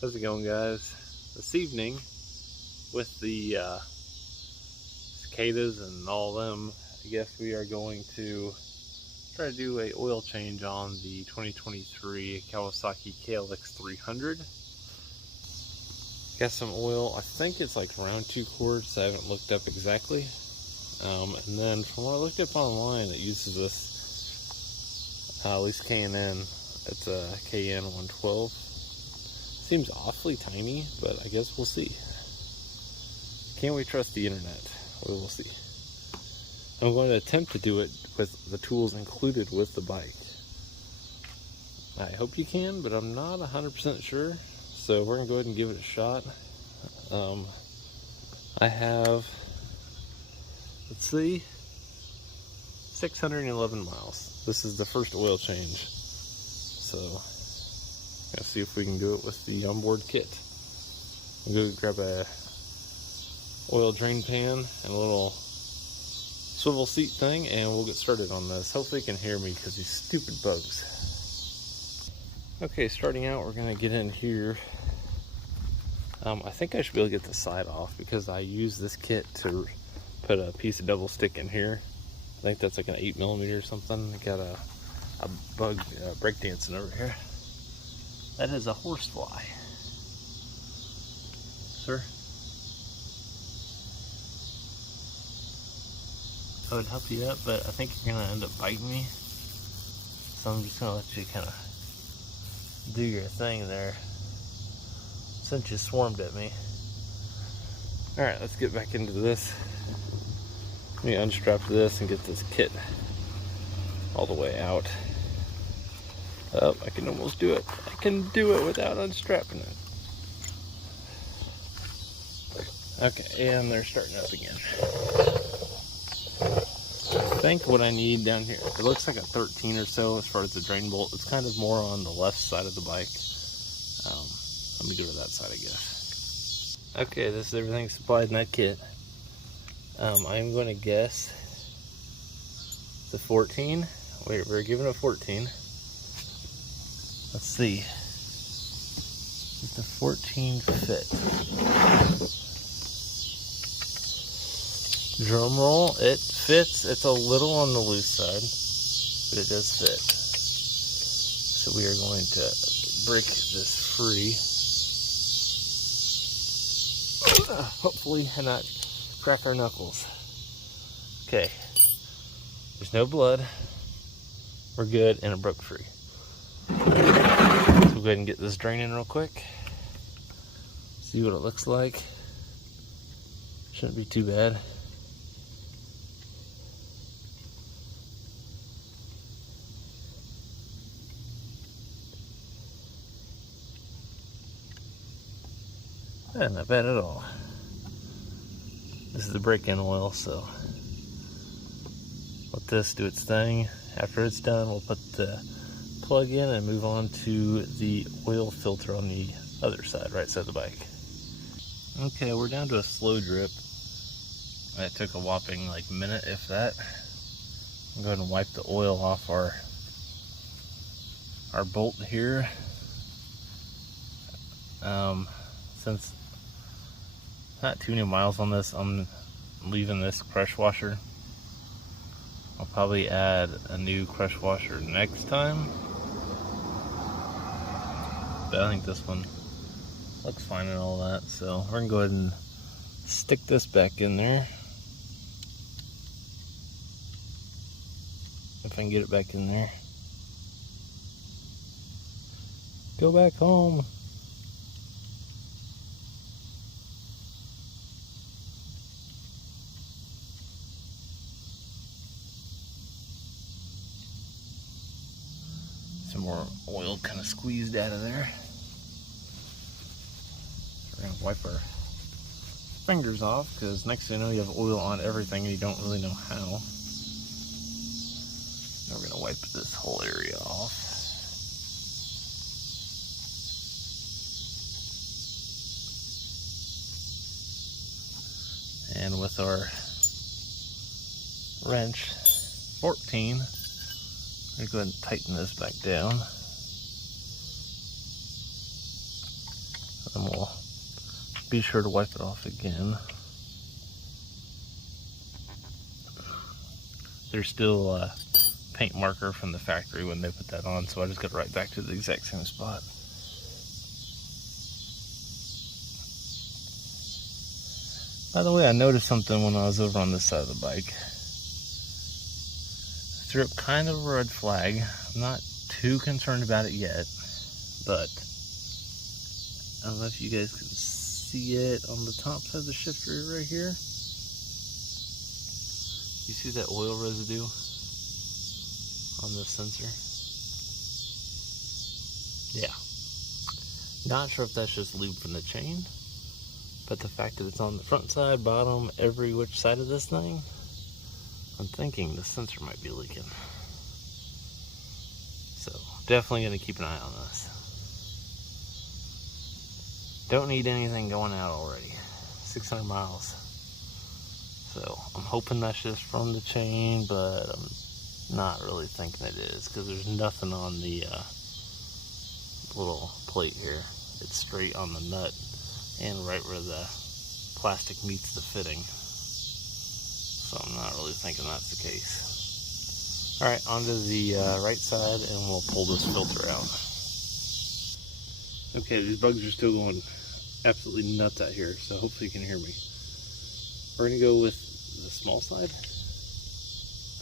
How's it going, guys? This evening, with the cicadas and all of them, I guess we are going to try to do a oil change on the 2023 Kawasaki KLX300. Got some oil. I think it's like around 2 quarts. I haven't looked up exactly. And then from what I looked up online, it uses this, at least K&N. It's a KN 112. Seems awfully tiny, but I guess we'll see. Can we trust the internet? We will see. I'm going to attempt to do it with the tools included with the bike. I hope you can, but I'm not 100% sure. So we're going to go ahead and give it a shot. I have, let's see, 611 miles. This is the first oil change. So, let's see if we can do it with the onboard kit. I'll go grab a oil drain pan and a little swivel seat thing, and we'll get started on this. Hopefully you can hear me because these stupid bugs. Okay, starting out, we're gonna get in here. I think I should be able to get the side off because I use this kit to put a piece of double stick in here. I think that's like an 8mm or something. I got a bug breakdancing over here. That is a horsefly. Sir? I would help you up, but I think you're gonna end up biting me. So I'm just gonna let you kind of do your thing there, since you swarmed at me. Alright, let's get back into this. Let me unstrap this and get this kit all the way out. Oh, I can almost do it. I can do it without unstrapping it. Okay, and they're starting up again. I think what I need down here, it looks like a 13 or so as far as the drain bolt. It's kind of more on the left side of the bike. Let me go to that side, I guess. Okay, this is everything supplied in that kit. I'm going to guess the 14. Wait, we're giving a 14. Let's see. Does the 14 fit? Drum roll, it fits. It's a little on the loose side, but it does fit. So we are going to break this free. Hopefully and not crack our knuckles. Okay. There's no blood. We're good, and it broke free. So we'll go ahead and get this drain in real quick. See what it looks like. Shouldn't be too bad. Not bad at all. This is the break-in oil, so let this do its thing. After it's done, we'll put the plug in and move on to the oil filter on the other side, right side of the bike. Okay, we're down to a slow drip. That took a whopping like minute, if that. I'm going to wipe the oil off our bolt here. Since not too many miles on this, I'm leaving this crush washer. I'll probably add a new crush washer next time. But I think this one looks fine and all that, so we're gonna go ahead and stick this back in there. If I can get it back in there. Go back home. Some more oil kind of squeezed out of there. We're gonna wipe our fingers off because next thing you know you have oil on everything and you don't really know how. Now we're gonna wipe this whole area off. And with our wrench 14, I'm gonna go ahead and tighten this back down. And we'll be sure to wipe it off again. There's still paint marker from the factory when they put that on, so I just got right back to the exact same spot. By the way, I noticed something when I was over on this side of the bike. I threw up kind of a red flag. I'm not too concerned about it yet, but I don't know if you guys can see it on the top side of the shifter right here. You see that oil residue on the sensor? Yeah. Not sure if that's just lube from the chain, but the fact that it's on the front side, bottom, every which side of this thing, I'm thinking the sensor might be leaking. So definitely gonna keep an eye on this. Don't need anything going out already. 600 miles. So I'm hoping that's just from the chain, but I'm not really thinking it is, because there's nothing on the little plate here. It's straight on the nut and right where the plastic meets the fitting. So I'm not really thinking that's the case. Alright, onto the right side, and we'll pull this filter out. Okay, these bugs are still going absolutely nuts out here, so hopefully you can hear me. We're going to go with the small side.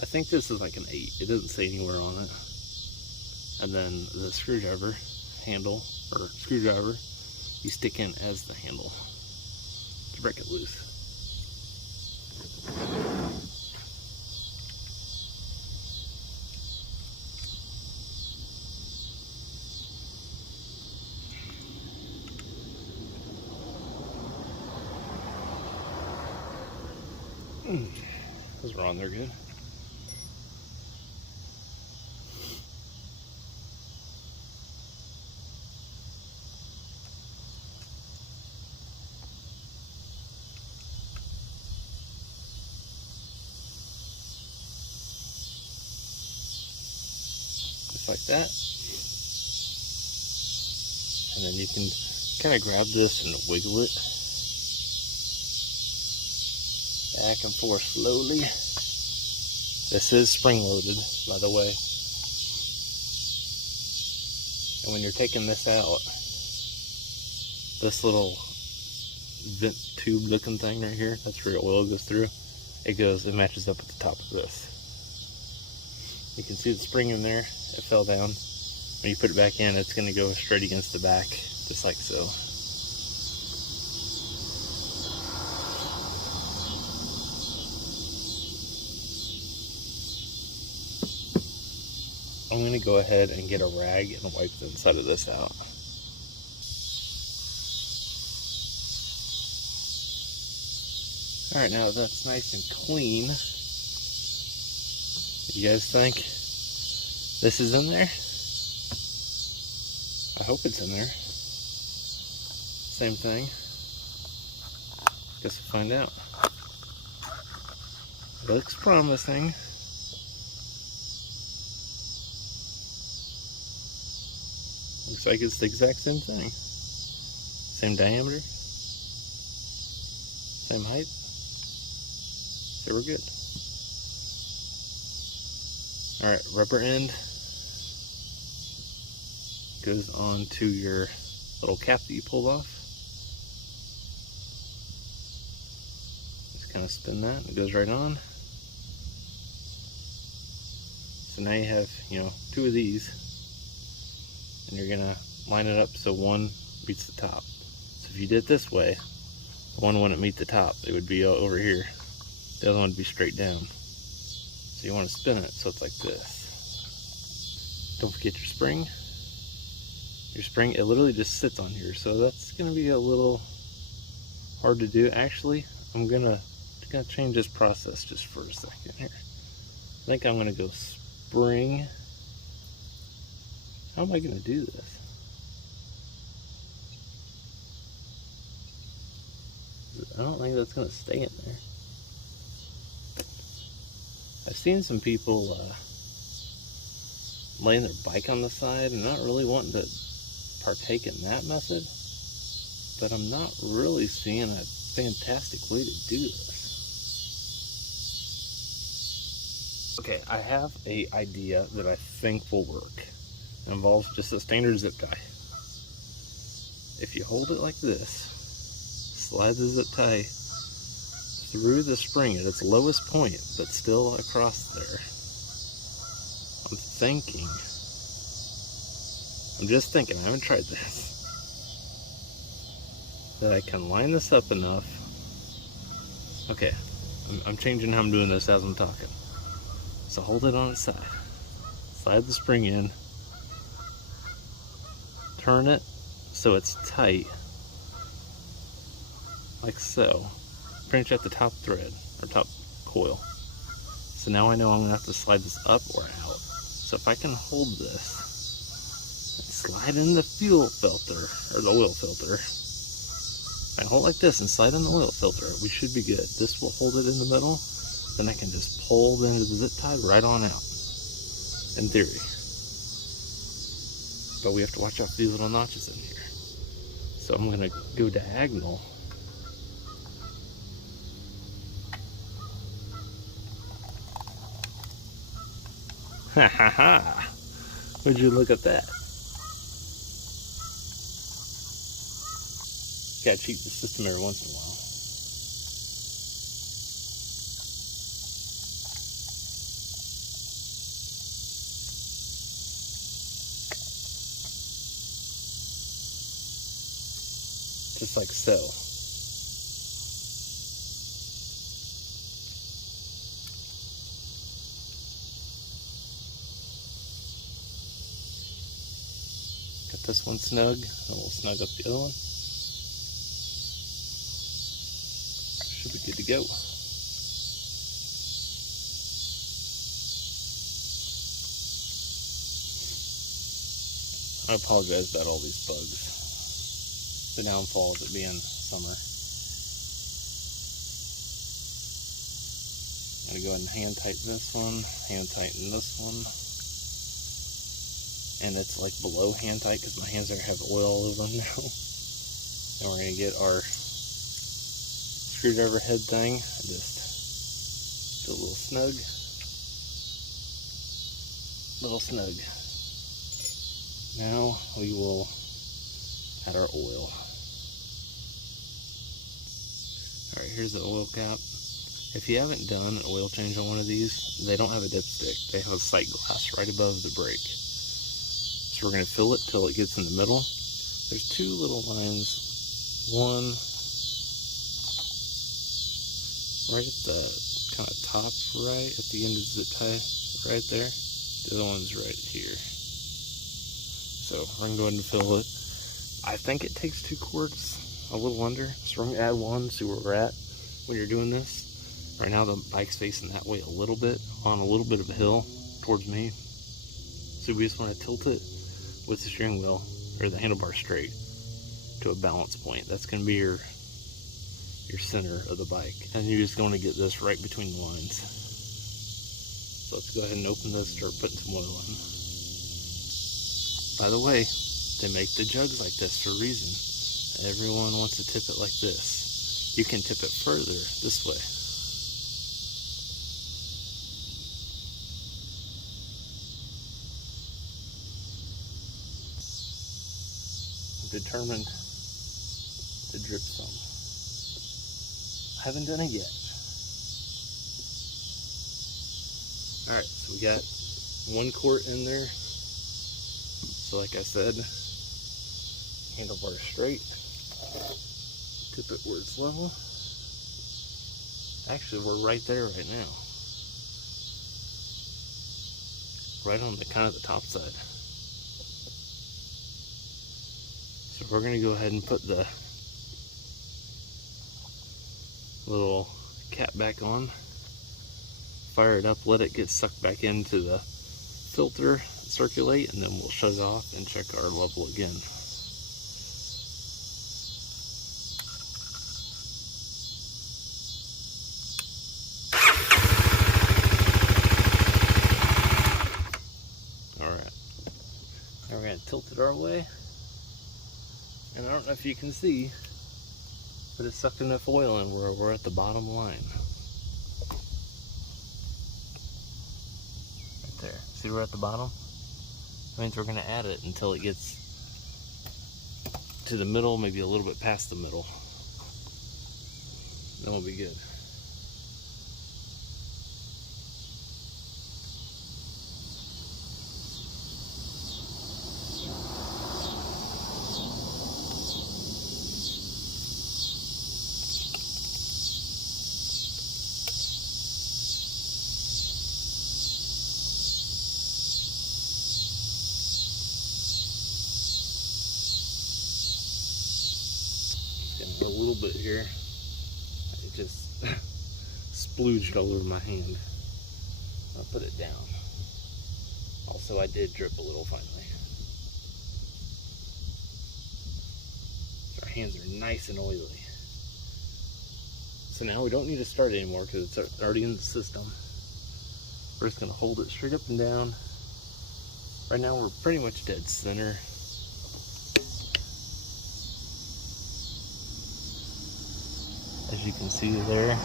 I think this is like an 8. It doesn't say anywhere on it. And then the screwdriver handle, or screwdriver, you stick in as the handle to break it loose. Those are on there good. Just like that. And then you can kind of grab this and wiggle it back and forth slowly. This is spring loaded, by the way. And when you're taking this out, this little vent tube looking thing right here, that's where your oil goes through. It matches up at the top of this. You can see the spring in there. It fell down. When you put it back in, it's going to go straight against the back, just like so. I'm going to go ahead and get a rag and wipe the inside of this out. Alright, now that's nice and clean. You guys think this is in there? I hope it's in there. Same thing. Guess we'll find out. Looks promising. Looks like it's the exact same thing. Same diameter. Same height. So we're good. Alright, rubber end goes on to your little cap that you pulled off. Just kind of spin that, and it goes right on. So now you have, two of these, and you're gonna line it up so one meets the top. So if you did it this way, one wouldn't meet the top, it would be over here. The other one would be straight down. So you want to spin it so it's like this. Don't forget your spring. Your spring, it literally just sits on here, so that's gonna be a little hard to do. Actually, I'm gonna change this process just for a second here. I think I'm gonna go spring. How am I gonna do this? I don't think that's gonna stay in there. I've seen some people laying their bike on the side and not really wanting to partake in that method. but I'm not really seeing a fantastic way to do this. Okay, I have an idea that I think will work. It involves just a standard zip tie. If you hold it like this, slide the zip tie through the spring at its lowest point, but still across there. I'm just thinking, I haven't tried this, that I can line this up enough. Okay, I'm changing how I'm doing this as I'm talking. So hold it on its side, slide the spring in, turn it so it's tight, like so. Pinch at the top thread, or top coil. So now I know I'm gonna have to slide this up or out. So if I can hold this, and slide in the fuel filter, or the oil filter, I hold like this and slide in the oil filter, we should be good. This will hold it in the middle, then I can just pull the end of the zip tie right on out, in theory. But we have to watch out for these little notches in here. So I'm gonna go diagonal. Ha ha ha! Would you look at that? Gotta cheat the system every once in a while. Just like so. Got this one snug, and we'll snug up the other one. Should be good to go. I apologize about all these bugs. The downfall of it being summer. I'm gonna go ahead and hand tighten this one, hand tighten this one. And it's like below hand tight because my hands are have oil all over them now. And we're gonna get our screwdriver head thing. Just do a little snug. Little snug. Now we will add our oil. Alright, here's the oil cap. If you haven't done an oil change on one of these, they don't have a dipstick. They have a sight glass right above the brake. So we're going to fill it till it gets in the middle. There's two little lines. One right at the kind of top right at the end of the zip tie, right there. The other one's right here. So we're going to go ahead and fill it. I think it takes 2 quarts, a little under. So we're going to add 1, see where we're at when you're doing this. Right now the bike's facing that way a little bit, on a little bit of a hill towards me. So we just want to tilt it with the steering wheel, or the handlebar straight, to a balance point. That's going to be your center of the bike. And you're just going to get this right between the lines. So let's go ahead and open this, start putting some oil in. By the way, they make the jugs like this for a reason. Everyone wants to tip it like this. You can tip it further this way. I'm determined to drip some. I haven't done it yet. Alright, so we got 1 quart in there. So like I said, handlebar straight, tip it where it's level. Actually, we're right there right now. Right on the kind of the top side. So we're gonna go ahead and put the little cap back on, fire it up, let it get sucked back into the filter, circulate, and then we'll shut it off and check our level again. Alright, now we're going to tilt it our way, and I don't know if you can see, but it sucked enough oil in where we're at the bottom line. Right there. See, we're at the bottom? That means we're going to add it until it gets to the middle, maybe a little bit past the middle. Then we'll be good. A little bit here. It just splooged all over my hand. I'll put it down. Also, I did drip a little finally. So our hands are nice and oily. So now we don't need to start anymore because it's already in the system. We're just going to hold it straight up and down. Right now we're pretty much dead center. As you can see there,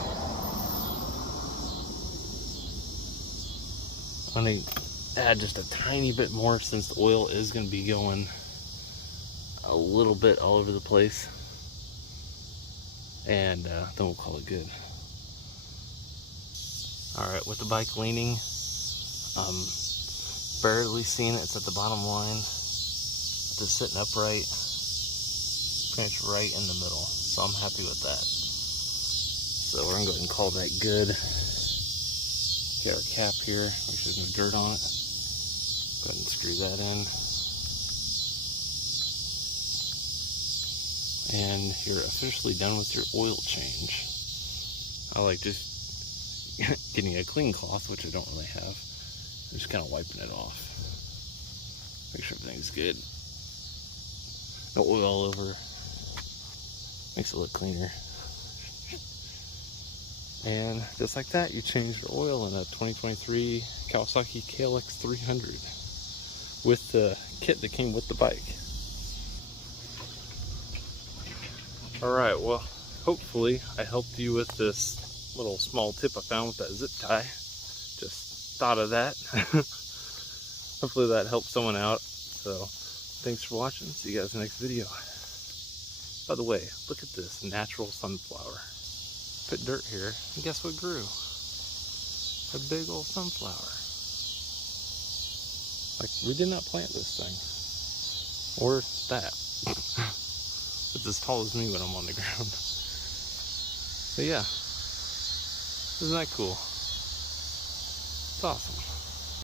I'm going to add just a tiny bit more since the oil is going to be going a little bit all over the place, and then we'll call it good. Alright, with the bike leaning, barely seeing it, it's at the bottom line, with it sitting upright, pretty much right in the middle, so I'm happy with that. So we're going to go ahead and call that good. Get our cap here, make sure there's no dirt on it. Go ahead and screw that in. And you're officially done with your oil change. I like just getting a clean cloth, which I don't really have. I'm just kind of wiping it off. Make sure everything's good. No oil all over. Makes it look cleaner. And just like that, you changed your oil in a 2023 Kawasaki KLX300 with the kit that came with the bike. Alright, well, hopefully I helped you with this little small tip I found with that zip tie. Just thought of that. Hopefully that helped someone out. So, thanks for watching. See you guys in the next video. By the way, look at this natural sunflower. Put dirt here, and guess what grew? A big old sunflower. Like, we did not plant this thing. Or that. It's as tall as me when I'm on the ground. But yeah. Isn't that cool? It's awesome.